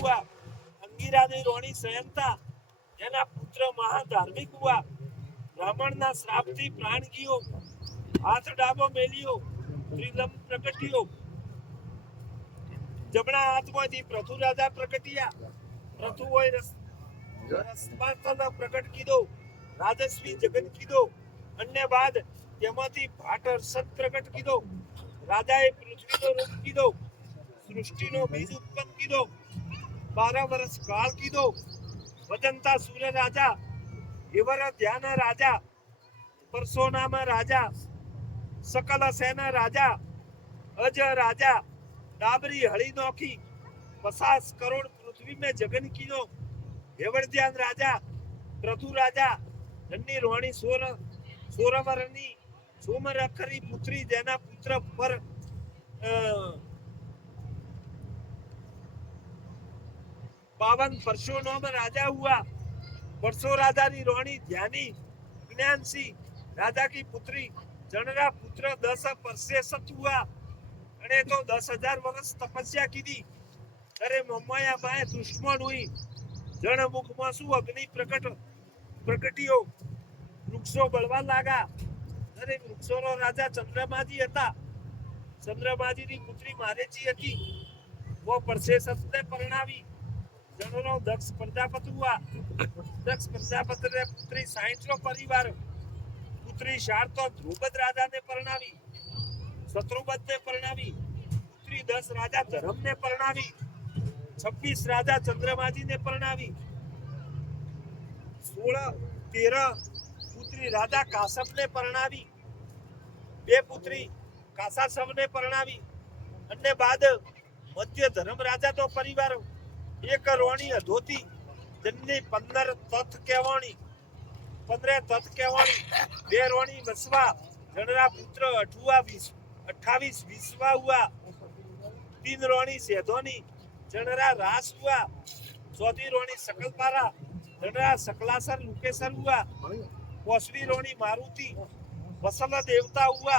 हुआ। अंगिरा ने रोणी संयंता જેના પુત્ર મહાધાર્મિક હુआ બ્રાહ્મણના શ્રાપથી પ્રાણ ગયો હાથ ડાબો મેલ્યો ત્રિલમ પ્રગટ્યો જમણા હાથમાંથી પ્રથુ રાજા પ્રગટ્યા પ્રથુ હોય રસપાતન પ્રગટ કીધો રાજસ્વી જગન કીધો અન્ય બાદ તેમાંથી ભાટ હર્ષદ પ્રગટ કીધો રાજાએ પૃથ્વીનો રૂપ કીધો સૃષ્ટિનો બીજ ઉત્પન્ન કીધો 12 વર્ષ કાળ કીધો વદંતા સૂર રાજા હિવર ધ્યાન રાજા પરસોનામ રાજા सकल सेना राजा अज राजा डाबरी हड़ी नौखी 50 करोड़ पृथ्वी में जगन कियो हेवरध्यान राजा प्रथु राजा धन्नी रोणी सोरवरनी सोमर अखरी पुत्री जेना पुत्र पर पावन परशुराम राजा हुआ परसो राजा नी रोणी ध्यानी ज्ञानसी राजा की पुत्री जनरा पुत्र 10 वर्षे सत हुआ અને તો 10,000 વર્ષ તપસ્યા કીધી અરે મમ્માયા બાએ દુશ્મન હુઈ જણ મુખમાં શું અગ્નિ પ્રગટ્યો વૃક્ષો બળવા લાગા અરે વૃક્ષોનો રાજા ચંદ્રમાજી હતા ચંદ્રમાજીની પુત્રી મારેજી હતી વો પરસે સતને પરણાવી જણનો દક્ષ પ્રજાપતિ હુआ દક્ષ પ્રજાપતિને પુત્રી 60 નો પરિવાર पुत्री शारतो ध्रुपद राजा ने परणावी शत्रुपद ने परणावी पुत्री 10 राजा धर्म ने परणावी 26 राजा चंद्रमाजी ने परणावी 16 13 पुत्री राजा कासब ने परणावी 2 पुत्री कासासब ने परणावी अन्य बाद मध्य धर्म राजा तो परिवार एक रोणी अधोती जन्नी 15 तथ केवाणी 15 तथ केवाणी 2 रोणी वसवा जनरा पुत्र 28 विश्वा हुआ 3 रोणी सेधोनी जनरा रास हुआ 4 रोणी सकलपारा जनरा सकलासर लुकेसर हुआ 5वीं रोणी मारुति वसल देवता हुआ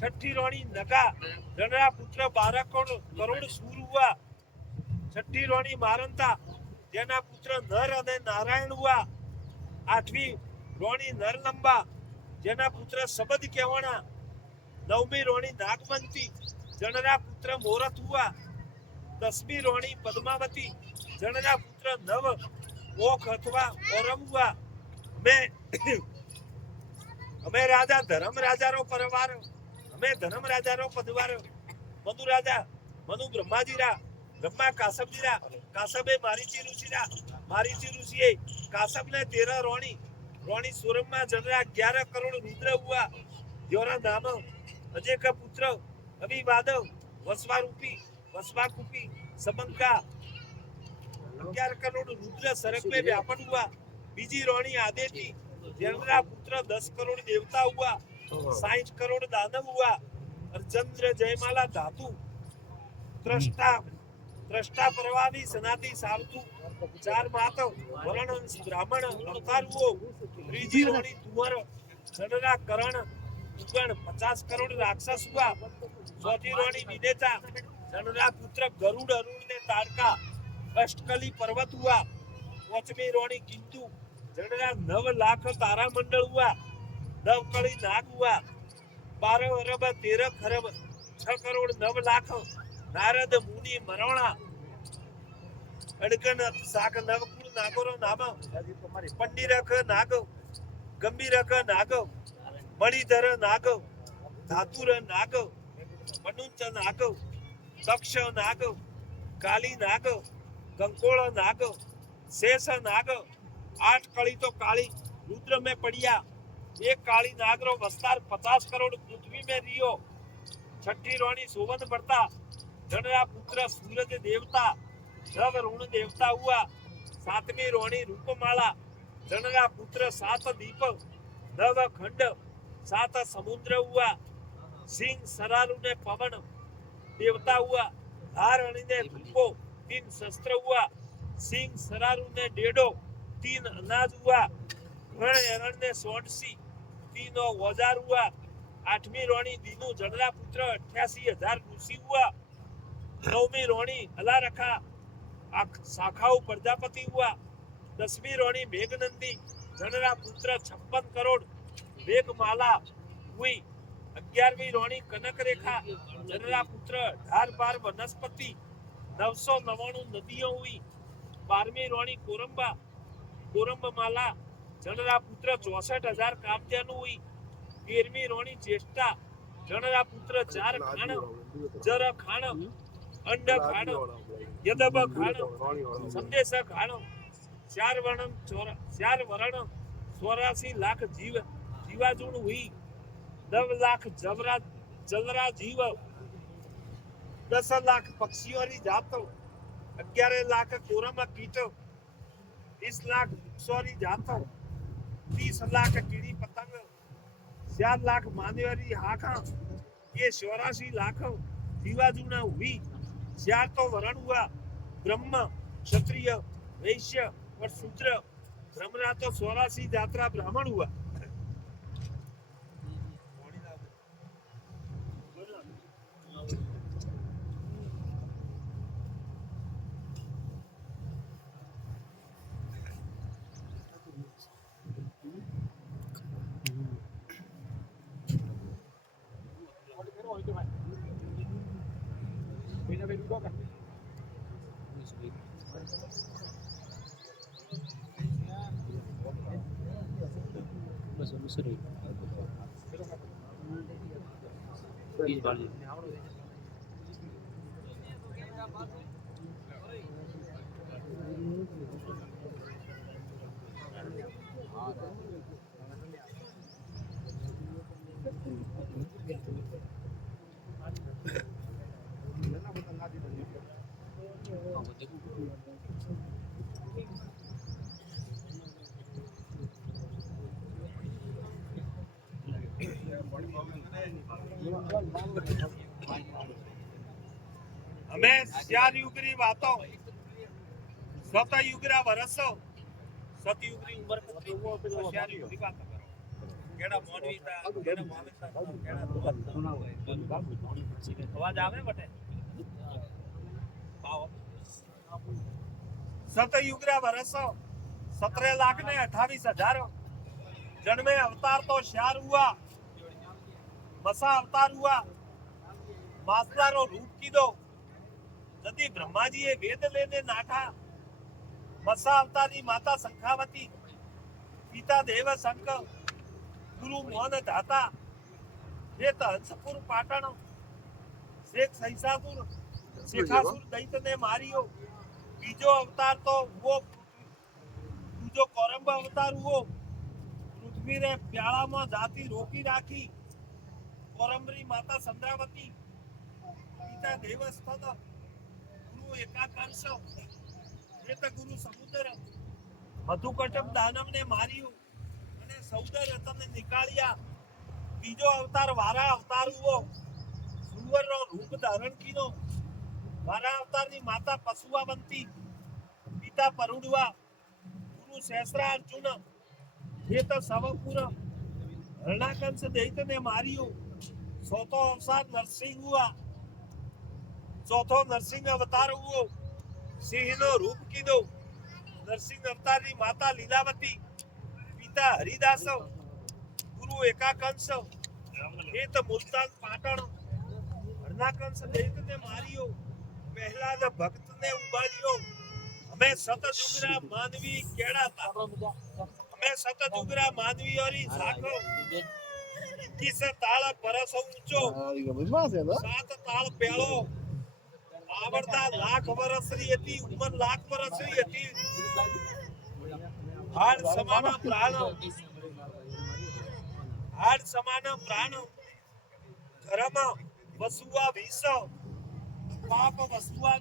6ठी रोणी नगा जनरा पुत्र 12 करोड़ सूर हुआ 6ठी रोणी मारंता जेना पुत्र नर અને નારાયણ हुआ 8મી રોણી નરલંબા જેના પુત્ર શબદ કેવણા 9મી રોણી નાગવંતી જનરા પુત્ર મોરત હુआ 10મી રોણી પદ્માવતી જનરા પુત્ર નવ ઓખ અથવા ઓરમ હુआ અમે રાજા ધર્મ રાજાનો પરવાર અમે ધર્મ રાજાનો પદવાર મનુ રાજા મનુ બ્રહ્માજીરા બ્રહ્મા કાસબજીરા કાસબે મારીચી ऋषिए कासब ने 13 रोणी सूरम में जनरा 11 करोड़ रुद्र हुआ योरा नाम अजय का पुत्र अभिवादव वसवाकुपी समंका 11 करोड़ रुद्र सरक में व्यापन हुआ बीजी रोणी आदेशी जनरा पुत्र 10 करोड़ देवता हुआ 60 करोड़ दानव हुआ और चंद्र जयमाला धातु त्रिष्टा प्रवादी सनाती सावतु 4 मातव वरण ब्राह्मण अवतार हुओ त्रीजी रोणी तुवर जनरा करण उगण 50 करोड़ राक्षस हुआ चौथी रोणी विदेता जनरा पुत्र गरुड़ अरुण ने ताड़का अष्टकली पर्वत हुआ 5वीं रोणी किंतु जनरा 9 लाख तारा मंडल हुआ 9 कली नाग हुआ 12 अरब 13 खरब 6 करोड़ 9 लाख नारद मुनि मरोणा अड़कन साक नवकुल नागोरो नाम पंडिरक नाग गंभीरक नाग मणिधर नाग धातुर नाग मनुंच नाग दक्ष नाग काली नाग कंकोड़ नाग शेष नाग 8 कली तो काली रुद्र में पड़िया एक काली नागरो विस्तार 50 करोड़ पृथ्वी में रियो 6ठी रोणी सोवन बढ़ता जनरा पुत्र सूरज देवता 9 ऋण देवता हुआ 7वीं रोणी रूपमाला जनरा पुत्र 7 दीप 9 खंड 7 समुद्र हुआ सिंह सरारु ने पवन देवता हुआ धारणी ने धूपो 3 शस्त्र हुआ सिंह सरारु ने डेढ़ो 3 अनाज हुआ रण एरण ने सोडसी 3 औजार हुआ 8वीं रोणी दीनु जनरा पुत्र 88,000 ऋषि हुआ 9वीं रोणी हला रखा शाखाओं प्रजापति हुआ। 10वीं रोणी मेघनंदी जनरा पुत्र 56 करोड़ मेघमाला हुई। 11वीं रोणी कनक रेखा जनरा पुत्र 18 बार वनस्पति 999 नदियों हुई। 12वीं रोणी कोरंबा कोरंबमाला जनरा पुत्र 64,000 कामधेनु हुई। 13वीं रोणी ज्येष्ठा जनरा पुत्र 4 खाण जर खाण अंड खाण यदब खाण संदेश खाण 4 वरण 84 लाख जीवाजूण हुई। 9 लाख जलरा जीव 10 लाख पक्षियों की जात 11 लाख कोरम कीट 20 लाख वृक्षों जात 30 लाख कीड़ी पतंग 4 लाख मानवेरी हाखा ये 84 लाख जीवाजूना हुई। 4 तो वरण हुआ ब्रह्म क्षत्रिय वैश्य और शूद्र। ब्रह्मरा तो 84 जात्रा ब्राह्मण हुआ। हमें चार युगरी बातों सतयुगरा वरसो सतयुगरी उम्र कितनी वो चार युगरी बात करो केड़ा मोनवी था केड़ा मावे था केड़ा आवाज आवे बटे आओ सतयुगरा वरसो 17 लाख ने 28,000 जन्मे अवतार तो शार हुआ मसा अवतार हुआ मासलारो रूप की दो नदी ब्रह्मा जी ये वेद लेने नाठा मसा अवतारी माता संखावती पिता देव संक गुरु मोहन धाता ये हंसपुर पाटण शेख सहिसासुर शेखासुर दैत ने मारियो। बीजो अवतार तो वो दूजो कोरंब अवतार हुओ पृथ्वी रे प्याला में जाती रोकी राखी कोरंबरी माता संद्रावती पिता देवस्थल गुरु एकाकांश हेत गुरु समुद्र मधुकटम दानव ने मारियो અને સૌદર રતન નિકાળ્યા। બીજો અવતાર વારા અવતાર હુઓ સુવરનો રૂપ ધારણ કીનો। વારા અવતારની માતા પશુઆવંતી પિતા પરુડવા ગુરુ સહસ્રા અર્જુન हेत सवपुर हरणाकंस दैत्य ने मारियो। चौथो अवतार नरसिंह हुआ चौथो नरसिंह अवतार हुओ सिंह नो रूप कीधो। नरसिंह अवतार री माता लीलावती पिता हरिदास गुरु एकाकंस हेत मुल्तान पाटण हरणाकंस दैत्य ने मारियो। प्रहलाद भक्त ने उबालियो। हमें सतजुगरा मानवी केड़ा था हमें सतजुगरा मानवी और साखो 21 ताल परस ऊंचो 7 ताल पेलो आवड़ता लाख वर्षरी હતી ઉંમર લાખ વર્ષની હતી। હાડ સમાન પ્રાણ ઘરમાં વસુવા 20 પાપ વસુવા